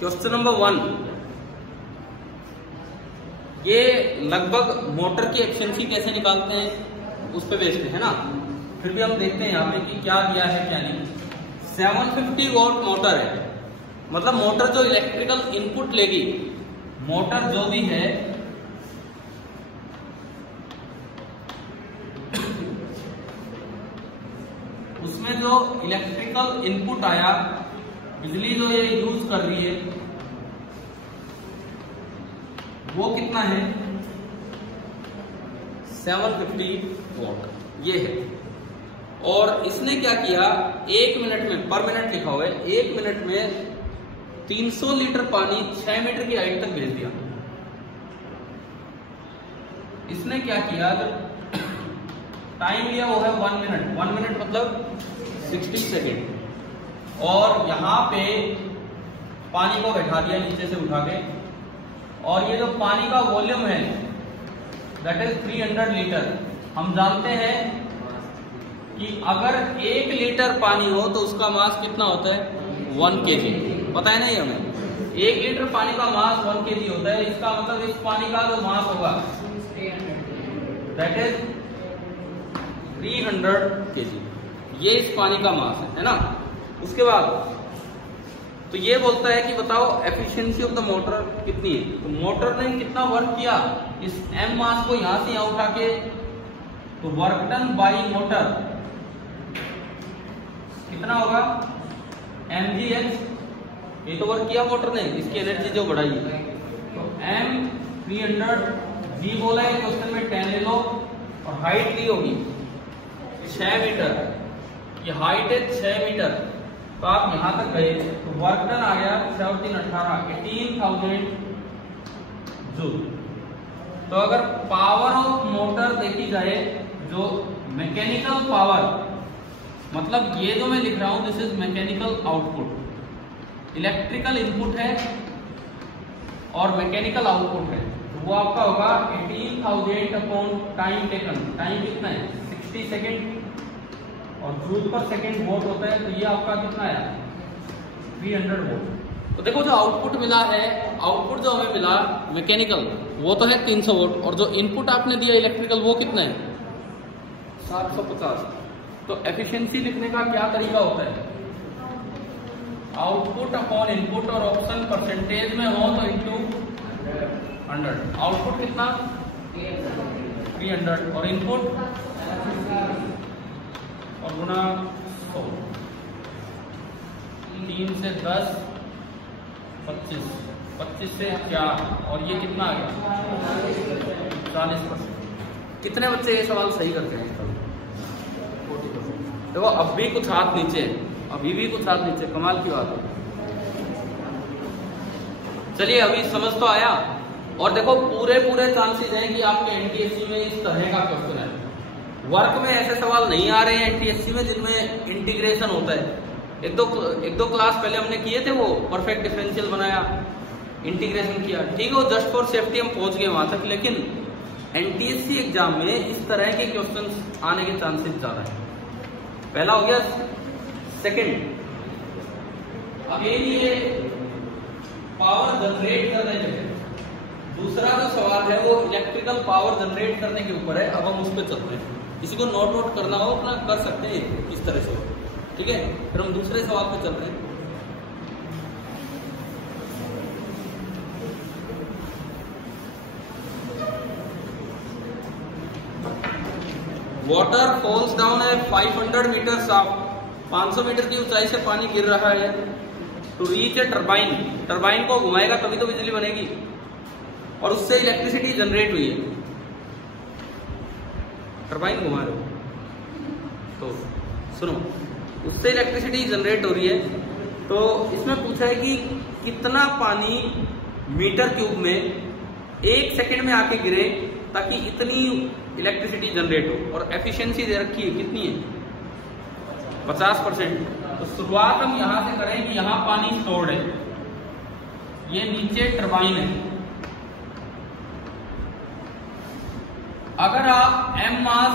Question number 1, ये लगभग motor की एफिशिएंसी कैसे निकालते हैं उस पर बेस्ड है ना। फिर भी हम देखते हैं यहाँ पे कि क्या दिया है क्या नहीं। 750 वोल्ट मोटर है, मतलब मोटर जो इलेक्ट्रिकल इनपुट लेगी, मोटर जो भी है उसमें जो इलेक्ट्रिकल इनपुट आया, बिजली जो ये यूज कर रही है वो कितना है 750 वोल्ट ये है। और इसने क्या किया, 1 मिनट में, पर मिनट लिखा हुआ है, 1 मिनट में 300 लीटर पानी 6 मीटर की हाइट तक भेज दिया। इसने क्या किया, जब टाइम लिया वो है 1 मिनट, 1 मिनट मतलब 60 सेकेंड, और यहां पे पानी को बैठा दिया नीचे से उठा के, और ये जो पानी का वॉल्यूम है दैट इज 300 लीटर। हम जानते हैं कि अगर 1 लीटर पानी हो तो उसका मास कितना होता है 1 kg, पता है ना ये हमें। 1 लीटर पानी का मास 1 kg होता है, इसका मतलब इस पानी का जो मास होगा दैट इज 300 kg, ये इस पानी का मास है ना। उसके बाद तो ये बोलता है कि बताओ एफिशिएंसी ऑफ द मोटर कितनी है। तो मोटर ने कितना वर्क किया, इस m मास को यहां से यहां उठा के, तो वर्क डन बाई मोटर कितना होगा mgh, ये तो वर्क किया मोटर ने, इसकी एनर्जी जो बढ़ाई है। तो m 300, g बोला है क्वेश्चन में 10 ले लो, और हाइट दी होगी 6 मीटर, ये हाइट है 6 मीटर, तो आप यहां तक गए तो वर्क डन आ गया 18,000 जूल। तो अगर पावर ऑफ मोटर देखी जाए, जो मैकेनिकल पावर, मतलब ये जो मैं लिख रहा हूं this is mechanical output, electrical input है और मैकेनिकल आउटपुट है, तो वो आपका होगा 18,000 अपॉन टाइम टेकन, टाइम कितना है 60 सेकेंड, और जूल पर सेकेंड वोट होता है, तो ये आपका कितना है 300 वोट। तो देखो जो आउटपुट मिला है, आउटपुट जो हमें मिला मैकेनिकल वो तो है 300 वोट, और जो इनपुट आपने दिया इलेक्ट्रिकल वो कितना है 750। तो एफिशिएंसी लिखने का क्या तरीका होता है, आउटपुट अपॉन इनपुट, और ऑप्शन परसेंटेज में हो तो इंटू 100। आउटपुट कितना 300 और इनपुट और गुना 100, 3 से 10 25, 25 से 4, और ये कितना आ गया 40%। कितने बच्चे ये सवाल सही करते हैं 40%। देखो अब भी कुछ हाथ नीचे, अभी भी कुछ हाथ नीचे, कमाल की बात है। चलिए अभी समझ तो आया। और देखो पूरे चांसेस हैं कि आपके एनटीएससी में इस तरह का क्वेश्चन है। वर्क में ऐसे सवाल नहीं आ रहे हैं एनटीएससी में जिनमें इंटीग्रेशन होता है। एक दो क्लास पहले हमने किए थे, वो परफेक्ट डिफरेंशियल बनाया, इंटीग्रेशन किया, ठीक है, वो जस्ट फॉर सेफ्टी हम पहुंच गए वहां तक। लेकिन एनटीएससी एग्जाम में इस तरह के क्वेश्चंस आने के चांसेस ज्यादा है। पहला हो गया। सेकंड, अगेन ये पावर जनरेट करने के, दूसरा जो सवाल है वो इलेक्ट्रिकल पावर जनरेट करने के ऊपर है। अब हम उस पर चलते हैं। किसी को नोट आउट करना हो अपना कर सकते हैं इस तरह से, ठीक है। फिर हम दूसरे सवाल पे चल रहे हैं। वाटर फॉल्स डाउन है 500 मीटर साफ, 500 मीटर की ऊंचाई से पानी गिर रहा है to reach a turbine. Turbine को घुमाएगा तभी तो बिजली बनेगी, और उससे इलेक्ट्रिसिटी जनरेट हुई है। टरबाइन घुमा रहे हो तो सुनो, उससे इलेक्ट्रिसिटी जनरेट हो रही है। तो इसमें पूछा है कि कितना पानी मीटर क्यूब में 1 सेकेंड में आके गिरे ताकि इतनी इलेक्ट्रिसिटी जनरेट हो, और एफिशिएंसी दे रखी है कितनी है 50%। तो शुरुआत हम यहां से करें कि यहां पानी स्टोर्ड है, ये नीचे टरबाइन है। अगर आप m मास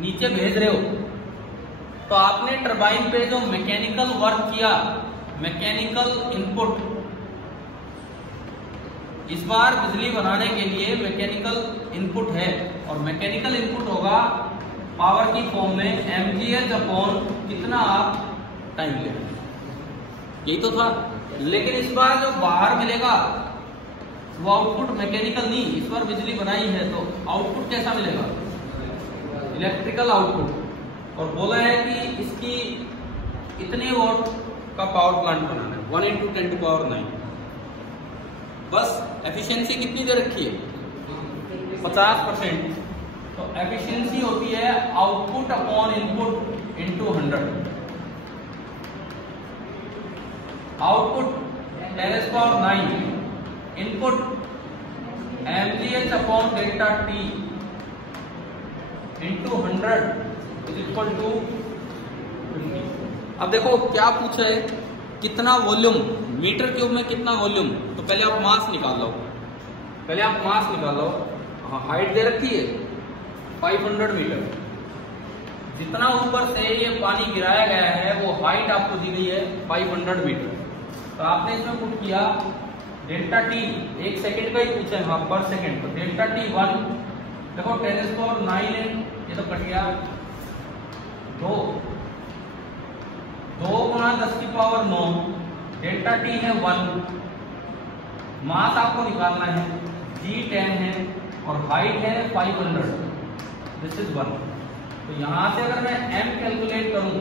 नीचे भेज रहे हो तो आपने टरबाइन पे जो मैकेनिकल वर्क किया, मैकेनिकल इनपुट इस बार बिजली बनाने के लिए मैकेनिकल इनपुट है और मैकेनिकल इनपुट होगा पावर की फॉर्म में mgh अपॉन कितना आप टाइम ले, यही तो था। लेकिन इस बार जो बाहर मिलेगा वो आउटपुट मैकेनिकल नहीं, इस बार बिजली बनाई है तो आउटपुट कैसा मिलेगा, इलेक्ट्रिकल आउटपुट। और बोला है कि इसकी इतने वॉट का पावर प्लांट बनाना है, 1 × 10⁹। बस एफिशिएंसी कितनी दे रखी है, 50%। तो एफिशिएंसी होती है output upon input into 100। Output 10⁹, input mgh upon delta t into 100 is equal to 50। अब देखो क्या पूछा है, कितना वॉल्यूम, मीटर क्यूब में कितना वॉल्यूम। तो पहले आप मास निकाल लो, पहले आप मास निकाल लो। हाँ, हाइट दे रखी है 500 मीटर। जितना ऊपर से ये पानी गिराया गया है वो हाइट आपको दी गई है 500 मीटर। तो आपने इसमें पुट किया डेल्टा टी, 1 सेकंड का ही पूछा है, हाँ पर सेकंड। तो डेल्टा टी 1, देखो 10⁹ ये तो कट गया, 2 × 10⁹, डेल्टा टी है 1। मास आपको निकालना है, g10 है और हाइट है 500, दिस इज 1। तो यहां से अगर मैं m कैलकुलेट करूं,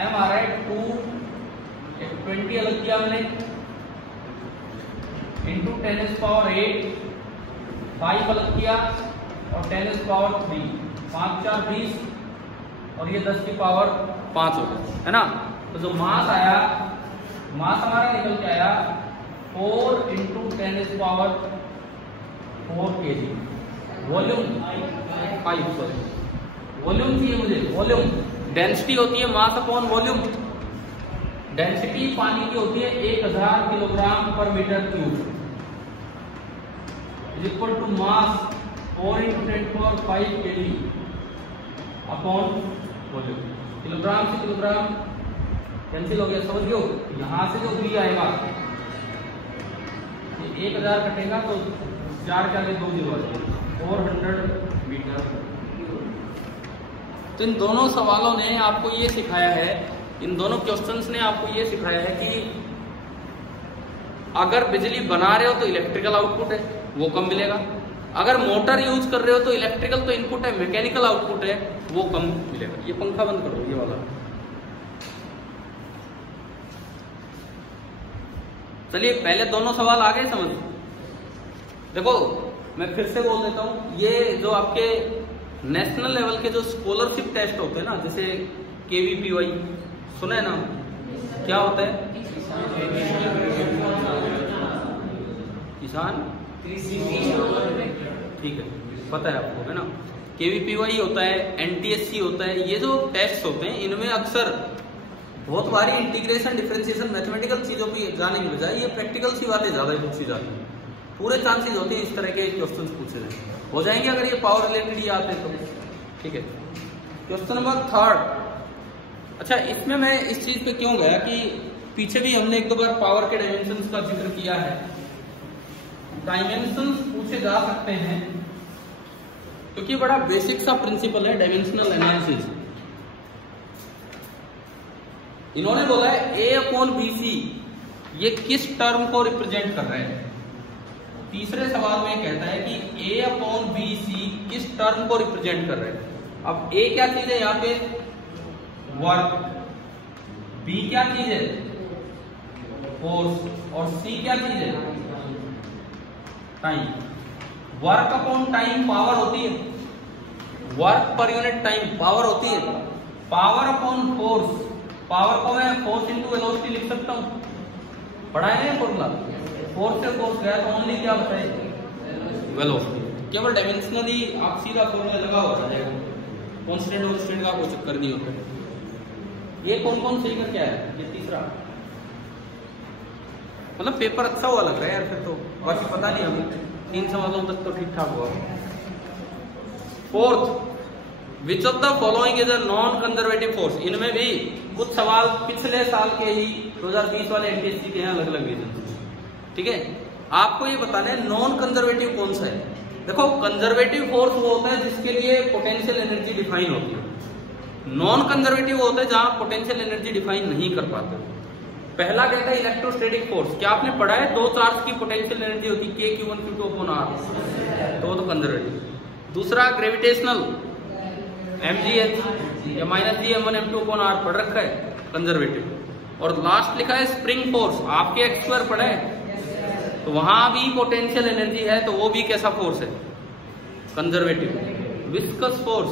m आ रहा है 220 अलग किया मैंने इंटू 10⁸, 5 अलग किया और 10⁻3, 5 × 4 = 20 और ये 10⁵ हो गया, है ना। तो जो मास आया, मास हमारा निकल के आया 4 × 10⁻4 kg। वॉल्यूम 5, सॉरी वॉल्यूम चाहिए मुझे, वॉल्यूम। डेंसिटी होती है मास अपॉन वॉल्यूम। डेंसिटी पानी की होती है 1000 kilogram per metre cube is equal to mass 4 × 10⁵ kg upon volume. Kilogram से किलोग्राम कैंसिल हो गया, समझ लो। यहां से जो v आएगा, ये 1000 कटेगा तो 4 के आगे 2 0 आ जाएगा, 400 मीटर। तो इन दोनों सवालों ने आपको ये सिखाया है, इन दोनों क्वेश्चंस ने आपको ये सिखाया है कि अगर बिजली बना रहे हो तो इलेक्ट्रिकल आउटपुट है, वो कम मिलेगा। अगर मोटर यूज कर रहे हो तो इलेक्ट्रिकल तो इनपुट है, मैकेनिकल आउटपुट है, वो कम मिलेगा। ये पंखा बंद करो, ये वाला। चलिए पहले दोनों सवाल आ गए समझ। देखो मैं फिर से बोल देता हूं, ये जो आपके नेशनल लेवल के जो स्कॉलरशिप टेस्ट होते हैं ना, जैसे KVPY सुना है ना, क्या होता है, किसान, ठीक है पता है आपको, है ना। KVPY होता है, NTSC होता है। ये जो टेस्ट होते हैं इनमें अक्सर बहुत बारी इंटीग्रेशन, डिफरेंशिएशन, मैथमेटिकल चीजों की जाने की बजाय ये प्रैक्टिकल सी बातें ज्यादा पूछी जाती हैं। पूरे चांसेस होते हैं इस तरह के क्वेश्चन पूछे जाए, हो जाएंगे अगर ये पावर रिलेटेड ही आते हैं तो, ठीक है। Question number 3। अच्छा, इसमें मैं इस चीज पे क्यों गया कि पीछे भी हमने 1-2 बार पावर के डायमेंशंस का जिक्र किया है। डायमेंशंस पूछे जा सकते हैं क्योंकि बड़ा बेसिक सा प्रिंसिपल है डायमेंशनल एनालिसिस। इन्होंने बोला है A/BC ये किस टर्म को रिप्रेजेंट कर रहे हैं। तीसरे सवाल में कहता है कि A/BC किस टर्म को रिप्रेजेंट कर रहे हैं। अब A क्या चीज है यहाँ पे, वर्क, B क्या चीज है, फोर्स, और C क्या चीज है, time. Work upon time power होती है, work per unit time power होती है। पावर अपॉन फोर्स, पावर को मैं फोर्स इंटू वेलोसिटी लिख सकता हूँ, पढ़ा है फॉर्मूला। फोर्स से फोर्स गया तो ओनली क्या बताए, वेलोसिटी। केवल डायमेंशनली आप सीधा फॉर्मूला लगा हो जाएगा, कांस्टेंट कांस्टेंट का कोई चक्कर नहीं होता। ये कौन कौन सही करके आया, ये तीसरा। मतलब पेपर अच्छा हुआ लग रहा है यार फिर तो, बाकी पता नहीं हमें 3 सवालों तक तो ठीक ठाक हुआ। Fourth, which of the following is a non conservative force. इनमें भी कुछ सवाल पिछले साल के ही 2020 वाले NTSC के हैं, अलग अलग रीजन, ठीक है। आपको ये बताना है नॉन कंजर्वेटिव कौन सा है। देखो कंजर्वेटिव फोर्स वो होता है जिसके लिए पोटेंशियल एनर्जी डिफाइन होती है, नॉन कंजर्वेटिव होता है जहां पोटेंशियल एनर्जी डिफाइन नहीं कर पाते। पहला कहता है इलेक्ट्रोस्टैटिक फोर्स, क्या आपने पढ़ा है? दो चार्ज की पोटेंशियल एनर्जी होती है K Q1 Q2 upon R, तो कंजर्वेटिव। दूसरा ग्रेविटेशनल mgh या -g m1 m2 upon R पढ़ रखा है, कंजर्वेटिव। और लास्ट लिखा है स्प्रिंग फोर्स, आपके x2 पढ़ा है, तो वहां भी पोटेंशियल एनर्जी है, तो वो भी कैसा फोर्स है? कंजर्वेटिव। विस्कस फोर्स,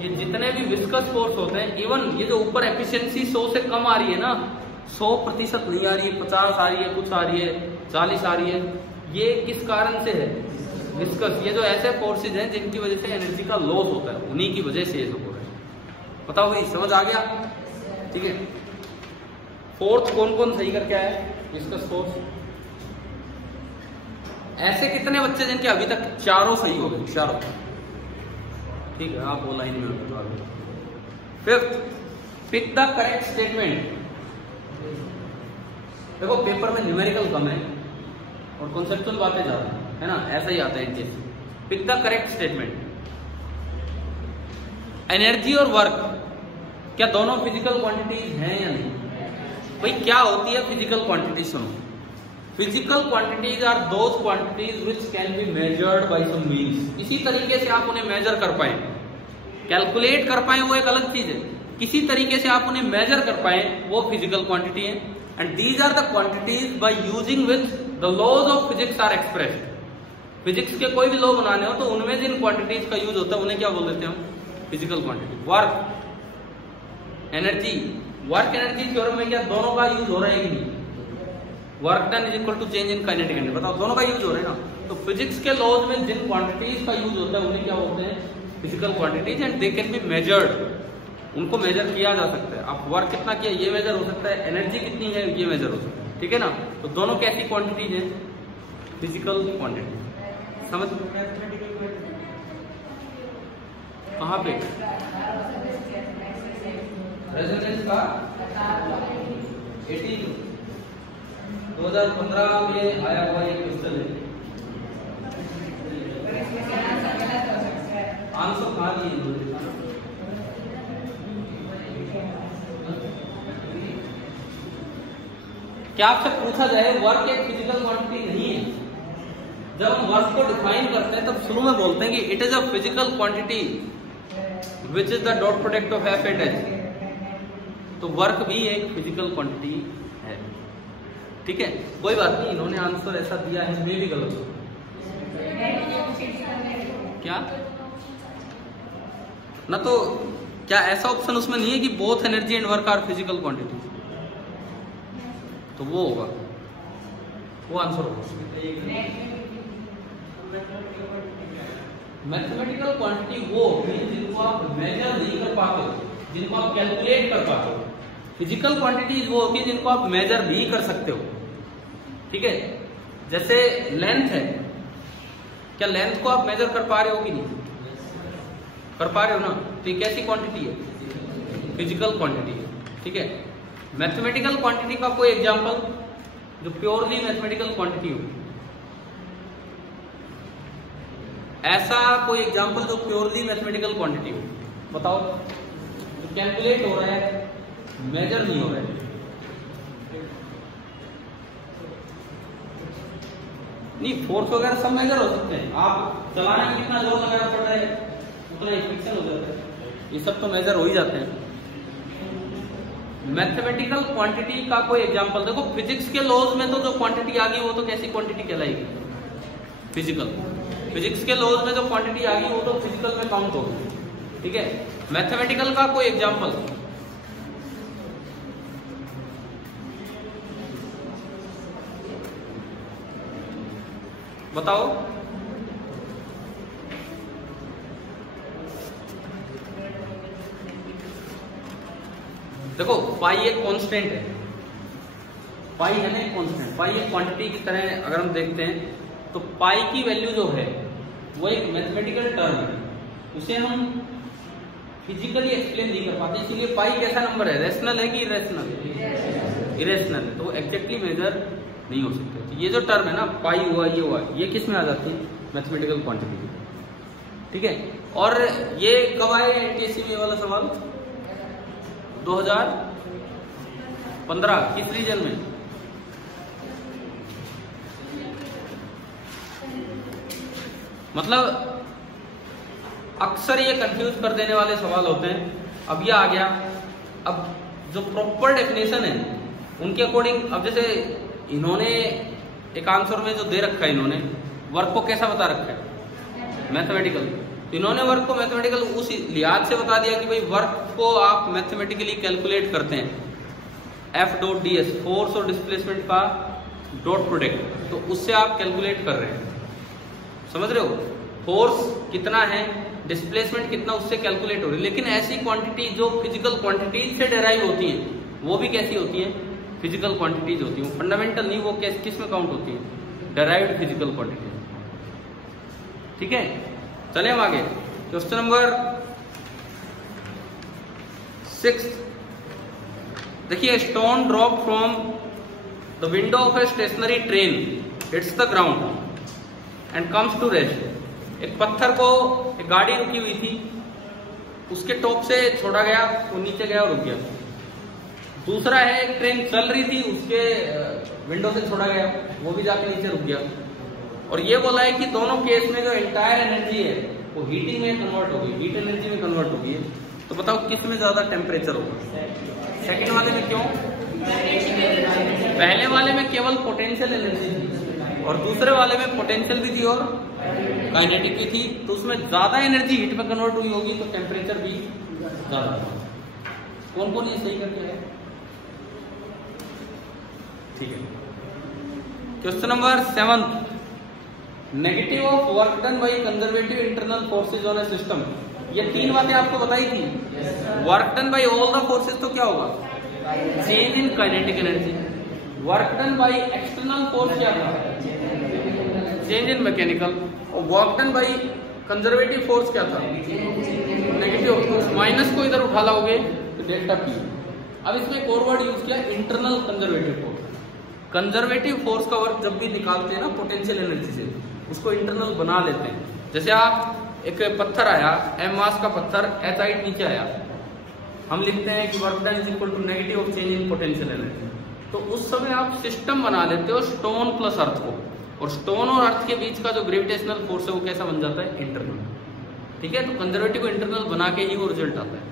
ये जितने भी विस्कस फोर्स होते हैं, इवन ये जो ऊपर एफिशिएंसी 100 से कम आ रही है ना, 100% नहीं आ रही है, 50 आ रही है, कुछ आ रही है, 40 आ रही है, ये किस कारण से है? विस्कस। ये जो ऐसे फोर्सेज हैं जिनकी वजह से एनर्जी का लॉस होता है, उन्हीं की वजह से ये सब हो रहा है। बताओ भाई, समझ आ गया? ठीक है। फोर्थ कौन कौन सही करके आया है? Viscous force. ऐसे कितने बच्चे जिनके अभी तक चारों सही हो गए? चारों। ठीक है, आप वो लाइन में बता दो। Fifth, pick the correct statement. देखो पेपर में न्यूमेरिकल कम है और कॉन्सेप्चुअल बातें ज्यादा है ना, ऐसा ही आता है इनके। Pick the correct statement. Energy और वर्क क्या दोनों फिजिकल क्वांटिटीज हैं या नहीं? भाई क्या होती है फिजिकल क्वांटिटी? सुनो, physical quantities are those quantities which can be measured by some means. इसी तरीके से आप उन्हें मेजर कर पाए, कैलकुलेट कर पाए, वो एक अलग चीज है। किसी तरीके से आप उन्हें मेजर कर पाए, वो फिजिकल क्वांटिटी है। And these are the quantities by using which the laws of physics are expressed. Physics के कोई भी लॉ बनाने हो तो उनमें जिन क्वांटिटीज का यूज होता है उन्हें क्या बोल देते हैं हम? Physical quantity. Work, energy, work energy theorem में क्या दोनों का यूज हो रहा है कि नहीं? Work done is equal to change in kinetic energy. बताओ, दोनों का यूज हो रहा है ना। तो फिजिक्स के लॉज में जिन क्वांटिटीज का यूज होता है उन्हें क्या बोलते हैं? Physical quantities. And they can be measured, उनको मेजर किया जा सकता है। आप वर्क कितना किया ये मेजर हो सकता है, एनर्जी कितनी है ये मेजर हो सकता है। ठीक है ना। तो दोनों कैसी क्वांटिटीज हैं? Physical quantity. समझ कहां पे? रेजोनेंस का 2015 में आया हुआ एक क्वेश्चन है। आंसर कहा दिए? क्या आपसे पूछा जाए वर्क एक फिजिकल क्वांटिटी नहीं है? जब हम वर्क को डिफाइन करते हैं तब शुरू में बोलते हैं कि it is a physical quantity which is the dot product of F and H. तो वर्क भी एक फिजिकल क्वांटिटी है। ठीक है, कोई बात नहीं, इन्होंने आंसर ऐसा दिया है, मैं भी गलत हूं क्या ना? तो क्या ऐसा ऑप्शन उसमें नहीं है कि both energy and work are physical quantity? तो वो होगा, वो आंसर होगा। मैथमेटिकल क्वांटिटी वो होती है जिनको आप मेजर नहीं कर पाते, जिनको आप कैलकुलेट कर पाते हो। फिजिकल क्वांटिटीज वो होती है जिनको आप मेजर भी कर सकते हो। ठीक है, जैसे लेंथ है, क्या लेंथ को आप मेजर कर पा रहे हो कि नहीं? कर पा रहे हो ना? तो ये कैसी क्वांटिटी है? फिजिकल क्वांटिटी है। ठीक है, मैथमेटिकल क्वांटिटी का कोई एग्जांपल जो प्योरली मैथमेटिकल क्वांटिटी हो? ऐसा कोई एग्जांपल जो प्योरली मैथमेटिकल क्वांटिटी हो, बताओ। जो कैलकुलेट हो रहा है, मेजर नहीं हो रहा है। नहीं, फोर्स वगैरह सब मेजर हो सकते हैं। आप चलाने में कितना जोर लगाना पड़ रहा है उतना ही फ्रिक्शन हो जाता है, ये सब तो मेजर हो ही जाते हैं। मैथमेटिकल क्वांटिटी का कोई एग्जांपल देखो। फिजिक्स के लॉज में तो जो क्वांटिटी आ गई वो तो कैसी क्वांटिटी कहलाएगी? फिजिकल। फिजिक्स के लॉज में जो क्वांटिटी आ गई वो तो फिजिकल में काउंट होगी। ठीक है, मैथमेटिकल का कोई एग्जांपल? बताओ। देखो पाई एक कांस्टेंट है, पाई है ना एक कांस्टेंट। पाई एक क्वांटिटी की तरह अगर हम देखते हैं तो पाई की वैल्यू जो है वो एक मैथमेटिकल टर्म है, उसे हम फिजिकली एक्सप्लेन नहीं कर पाते। इसीलिए पाई कैसा नंबर है? रेशनल है कि इरेशनल? इरेशनल है, तो एग्जैक्टली मेजर नहीं हो सकते। तो ये जो टर्म है ना पाई हुआ ये हुआ, ये किस में आ जाती है? Mathematical quantity. ठीक है, और ये कब आए एनटीएससी में वाला सवाल? 2015। किस रीजन में? मतलब अक्सर ये कंफ्यूज कर देने वाले सवाल होते हैं। अब ये आ गया, अब जो प्रॉपर डेफिनेशन है उनके अकॉर्डिंग, अब जैसे इन्होंने एक आंसर में जो दे रखा है, इन्होंने वर्क को कैसा बता रखा है? मैथमेटिकल। तो इन्होंने वर्क को मैथमेटिकल उस लिहाज से बता दिया कि भाई वर्क को आप मैथमेटिकली कैलकुलेट करते हैं, F डॉट ds, फोर्स और डिस्प्लेसमेंट का डॉट प्रोडक्ट, तो उससे आप कैलकुलेट कर रहे हैं। समझ रहे हो? फोर्स कितना है, डिस्प्लेसमेंट कितना, उससे कैलकुलेट हो रही है। लेकिन ऐसी क्वांटिटी जो फिजिकल क्वांटिटीज से डेराइव होती हैं, वो भी कैसी होती है? फिजिकल क्वांटिटीज होती है, फंडामेंटल नहीं। वो किस में काउंट होती है? Derived physical quantity. ठीक है, चले हम आगे। Question number 6। देखिए, stone drop from the window of a stationary train hits the ground and comes to rest. एक पत्थर को, एक गाड़ी रुकी हुई थी, उसके टॉप से छोड़ा गया, वो नीचे गया और रुक गया। दूसरा है, एक ट्रेन चल रही थी, उसके विंडो से छोड़ा गया, वो भी जाके नीचे रुक गया। और ये बोला है कि दोनों केस में जो एंटायर एनर्जी है वो हीटिंग में कन्वर्ट होगी, हीट एनर्जी में कन्वर्ट होगी। तो बताओ किस में ज्यादा टेम्परेचर होगा? सेकंड वाले में। क्यों? पहले वाले में केवल पोटेंशियल एनर्जी थी और दूसरे वाले में पोटेंशियल भी थी और काइनेटिक भी थी, तो उसमें ज्यादा एनर्जी हीट में कन्वर्ट हुई होगी, तो टेम्परेचर भी ज्यादा होगा। कौन कौन ये सही करके है? ठीक है। Question number 7। Negative of work done by conservative internal forces on a system. ये 3 बातें आपको बताई थी। Work done by all the forces तो क्या होगा? Change in kinetic energy. Work done by external force क्या था? Change in mechanical. और work done by conservative force क्या था? नेगेटिव। माइनस को इधर उठा लाओगे तो डेल्टा पी। अब इसमें एक और वर्ड यूज किया, internal conservative force. Conservative force का वर्क जब भी निकालते हैं ना पोटेंशियल एनर्जी से, उसको इंटरनल बना लेते हैं। जैसे आप, एक पत्थर आया, m मास का पत्थर, h हाइट नीचे आया, हम लिखते हैं कि work done is equal to negative of change in potential energy. तो उस समय आप सिस्टम बना लेते हो स्टोन प्लस अर्थ को, और स्टोन और अर्थ के बीच का जो ग्रेविटेशनल फोर्स है वो कैसा बन जाता है? इंटरनल। ठीक है, तो कंजर्वेटिव को इंटरनल बना के ही वो रिजल्ट आता है।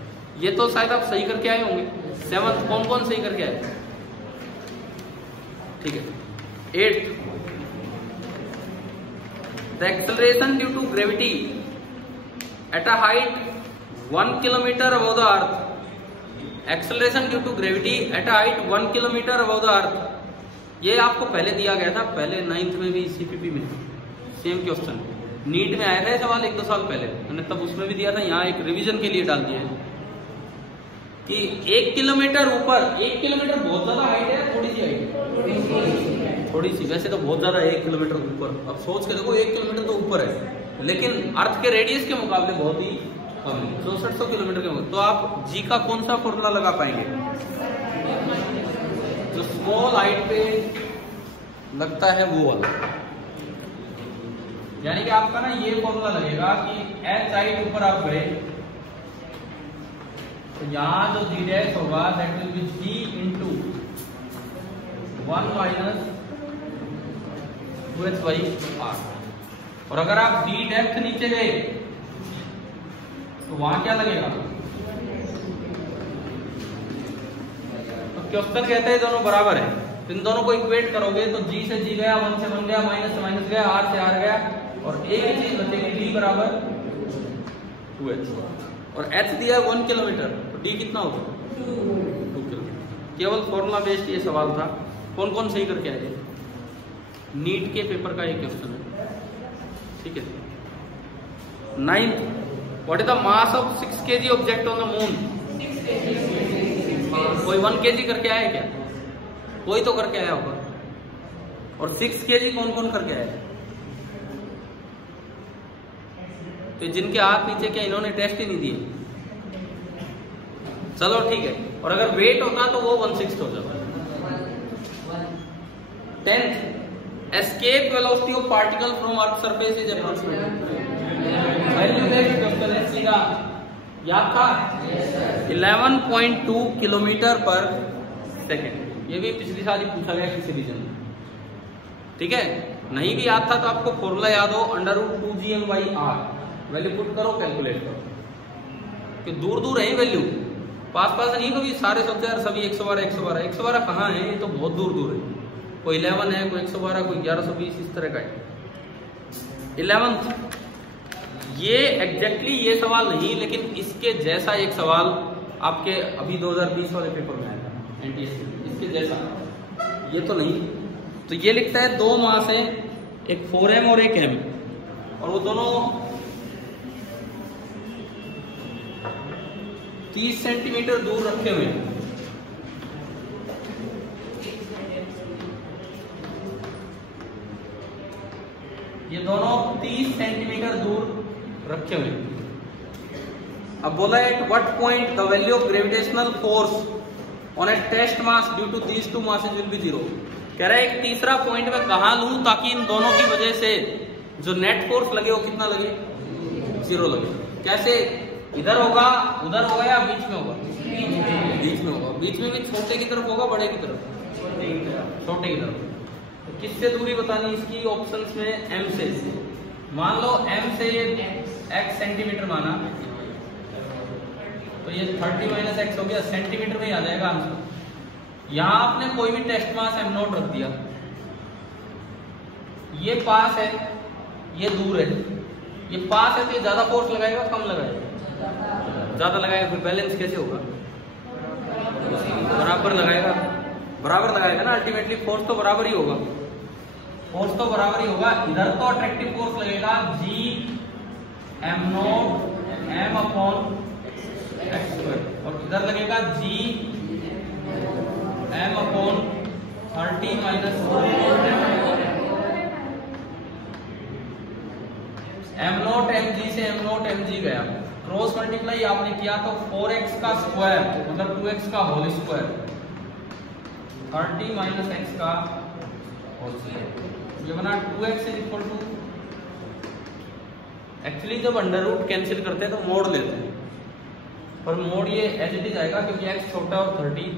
ये तो शायद आप सही करके आए होंगे। 7th कौन कौन सही करके आए? ठीक है। 8, the acceleration due to gravity at a height 1 kilometre above the earth. Acceleration due to gravity at a height 1 kilometre above the earth. ये आपको पहले दिया गया था, पहले 9th में भी, सीपीपी में सेम क्वेश्चन। नीट में आया था सवाल 1-2 साल पहले, मैंने तब उसमें भी दिया था। यहाँ एक रिवीजन के लिए डाल दिया है कि 1 किलोमीटर ऊपर, 1 किलोमीटर बहुत ज्यादा हाइट है, थोड़ी सी हाइट? थोड़ी सी। वैसे तो बहुत ज्यादा है 1 किलोमीटर ऊपर। अब सोच के देखो, 1 किलोमीटर तो ऊपर है, लेकिन अर्थ के रेडियस के मुकाबले बहुत ही कम है, 6400 किलोमीटर के मुकाबले। तो आप जी का कौन सा फॉर्मूला लगा पाएंगे? जो स्मॉल हाइट पे लगता है वो वाला। यानी कि आपका ना ये फॉर्मूला लगेगा कि h हाइट ऊपर आप गए, तो यहाँ जो d डैश होगा that will be g into 1 minus 2h/r। और अगर आप d डेप्थ नीचे गए तो वहां क्या लगेगा? तो क्वेश्चन कहते हैं दोनों बराबर है, तो इन दोनों को इक्वेट करोगे तो g से g गया, 1 से 1 गया, माइनस से माइनस गया, r से r गया, और एक ही चीज बचेगी d बराबर 2h। और h दिया 1 किलोमीटर, तो d कितना होगा? 2 किलोमीटर। केवल फॉर्मूला बेस्ड ये सवाल था। कौन कौन सही करके आए? नीट के पेपर का ये क्वेश्चन है। ठीक है। 9th, what is the mass of 6 kg object on the moon? 6 kg। कोई 1 kg करके आया क्या? कोई तो करके आया होगा। और 6 kg कौन कौन करके आया? तो जिनके हाथ नीचे क्या, इन्होंने टेस्ट ही नहीं दिए। चलो ठीक है। और अगर वेट होता तो वो 1/6 हो जाता। 10th escape velocity of particle from earth surface is approximately value देख क्वेश्चन है सीधा याद था 11.2 किलोमीटर पर सेकेंड। ये भी पिछली साल ही पूछा गया किसी रीजन में, ठीक है। नहीं भी याद था तो आपको फॉर्मूला याद हो √2gm/r, वैल्यू पुट करो कैलकुलेट करो कि दूर दूर है वैल्यू, पास पास नहीं। कभी सारे सोचते यार सभी 112 कहाँ है, ये तो बहुत दूर दूर है। कोई 11 है, कोई 112, कोई 1120, इस तरह का है। 11th ये एग्जैक्टली ये सवाल नहीं, लेकिन इसके जैसा एक सवाल आपके अभी 2020 वाले पेपर में आया था एनटीएससी, इसके जैसा, ये तो नहीं। तो ये लिखता है 2 मास है, एक 4m और एक m, और वो दोनों 30 सेंटीमीटर दूर रखे हुए हैं। ये दोनों 30 सेंटीमीटर दूर रखे हुए हैं। अब बोला है at what point the value of gravitational force on a test mass due to these two masses will be 0। कह रहा है एक तीसरा पॉइंट में कहा लूं ताकि इन दोनों की वजह से जो नेट फोर्स लगे वो कितना लगे, 0 लगे। कैसे, इधर होगा, उधर होगा, या बीच में होगा? बीच में होगा। बीच में भी छोटे की तरफ होगा, बड़े की तरफ? छोटे की तरफ। तो किससे दूरी बतानी इसकी ऑप्शंस में? m से। मान लो m से x सेंटीमीटर माना, तो ये 30 - x हो गया, सेंटीमीटर में ही आ जाएगा आंसर। यहां आपने कोई भी टेस्ट मास m0 रख दिया, ये पास है, ये दूर है। ये पास है तो ये ज्यादा फोर्स लगाएगा, कम लगाएगा? ज्यादा लगाएगा। फिर बैलेंस कैसे होगा? बराबर लगाएगा, बराबर लगाएगा ना। अल्टीमेटली फोर्स तो बराबर ही होगा, फोर्स तो बराबर ही होगा। इधर तो अट्रैक्टिव फोर्स लगेगा Gm0 m/x², और इधर लगेगा Gm/30 m0 mg से m0 mg गया, क्रॉस मल्टीप्लाई आपने किया तो 4x का स्क्वायर मतलब 2x का होल स्क्वायर 30 - x का होल स्क्वायर, ये बना 2x is equal to. Actually जब अंडर रूट कैंसिल करते हैं तो मोड़ लेते हैं, पर मोड़ ये एज इट इज आएगा क्योंकि x छोटा और 30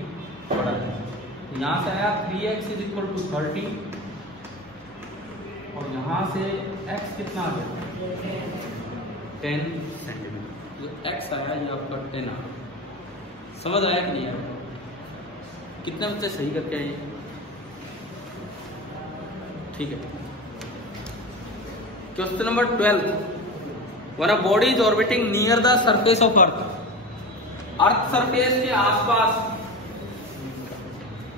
बड़ा है। यहां से आया 3x इज इक्वल टू 30, और यहां से x कितना आ गया 10 सेंटीमीटर। जो x आया ये आपका 10 आया। समझ आया कि नहीं आया? कितने बच्चे सही करके आए? ठीक है। Question number 12, when a body is orbiting near the surface of earth, earth surface के आसपास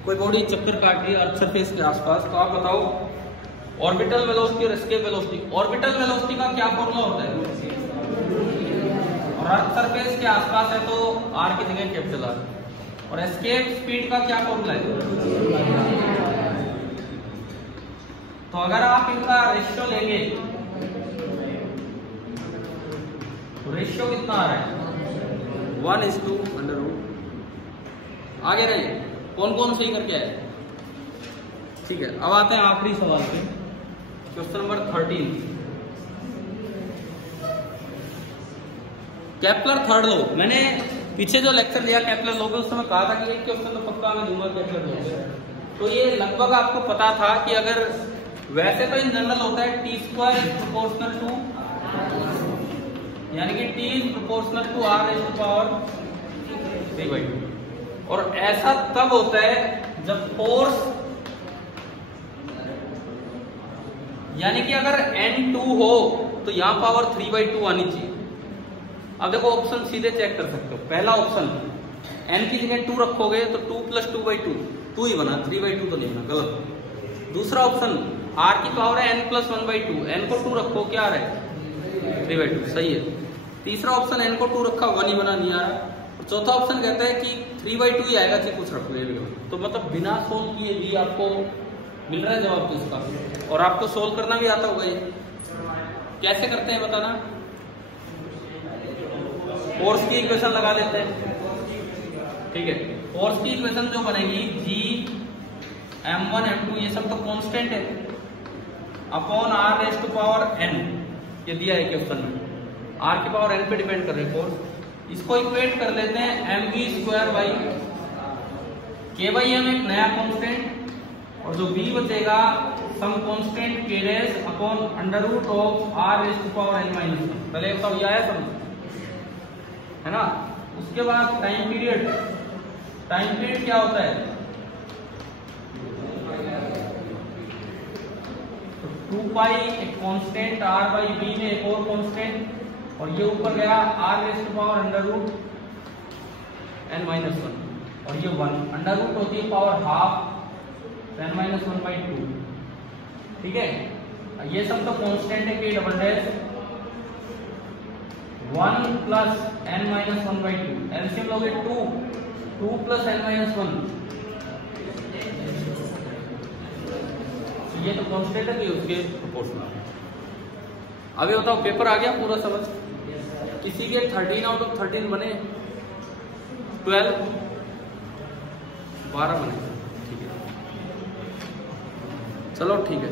कोई बॉडी चक्कर काट रही है अर्थ सरफेस के आसपास, तो आप बताओ ऑर्बिटल वेलोसिटी और एस्केप वेलोसिटी। ऑर्बिटल वेलोसिटी का क्या फॉर्मूला होता है? और अर्थ सरफेस के आसपास है तो r की जगह कैपिटल R, और एस्केप स्पीड का क्या फॉर्मूला है? तो अगर आप इनका रेशियो लेंगे तो रेशियो कितना आ रहा है? 1:√। आगे रहिए, कौन कौन सही करके आए? ठीक है, अब आते हैं आखिरी सवाल पे, question number 13। Kepler third law. मैंने पीछे जो लेक्चर दिया केपलर लॉ पे, उस समय कहा था कि एक क्वेश्चन तो पक्का मैं दूंगा केपलर लॉ से। तो ये लगभग आपको पता था कि अगर वैसे तो इन जनरल होता है t² इज प्रोपोर्शनल टू, यानी कि t is proportional to r⁴/2, और ऐसा तब होता है जब फोर्स, यानी कि अगर n2 हो तो यहां पावर 3/2 आनी चाहिए। अब देखो ऑप्शन सीधे चेक कर सकते हो। पहला ऑप्शन n की जगह 2 रखोगे तो 2 + 2/2, 2 ही बना, 3/2 तो नहीं बना, गलत। दूसरा ऑप्शन r की पावर है n + 1/2, n को 2 रखो, क्या आ रहा है 3/2, सही है। तीसरा ऑप्शन n को 2 रखा, 1 ही बना, नहीं आ रहा। चौथा ऑप्शन कहता है कि 3/2 ही आएगा, चाहे कुछ रखो, ये भी। तो मतलब बिना सोल्व किए भी आपको मिल रहा है जवाब तो इसका, और आपको सोल्व करना भी आता होगा। ये कैसे करते हैं बताना? फोर्स की इक्वेशन लगा लेते हैं, ठीक है। फोर्स की इक्वेशन जो बनेगी G m1 m2 ये सब तो कांस्टेंट है, upon r raise to power n, ये दिया है क्वेश्चन में, r की पावर n पे डिपेंड कर रहे हैं फोर्स। इसको इक्वेट कर लेते हैं mv square by k by m, एक नया कांस्टेंट, और जो v बचेगा some constant k raise upon under root of r raise to power n minus 1। पहले बताओ ये आया समझ, है ना। उसके बाद टाइम पीरियड, टाइम पीरियड क्या होता है, तो 2 पाई एक कांस्टेंट, r बाई b में एक और कांस्टेंट, और ये ऊपर गया r raise to power under root n minus 1, और ये 1 अंडर रूट होती है power half n minus 1 by 2, ठीक है। ये सब तो कांस्टेंट है k double dash 1 plus n minus 1 by 2, LCM लोगे 2 प्लस n माइनस 1, ये तो कांस्टेंट है कि उसके प्रोपोर्शनल। अभी बताओ पेपर आ गया पूरा समझ, किसी के 13 आउट ऑफ 13 बने, 12 बने, ठीक है, चलो ठीक है।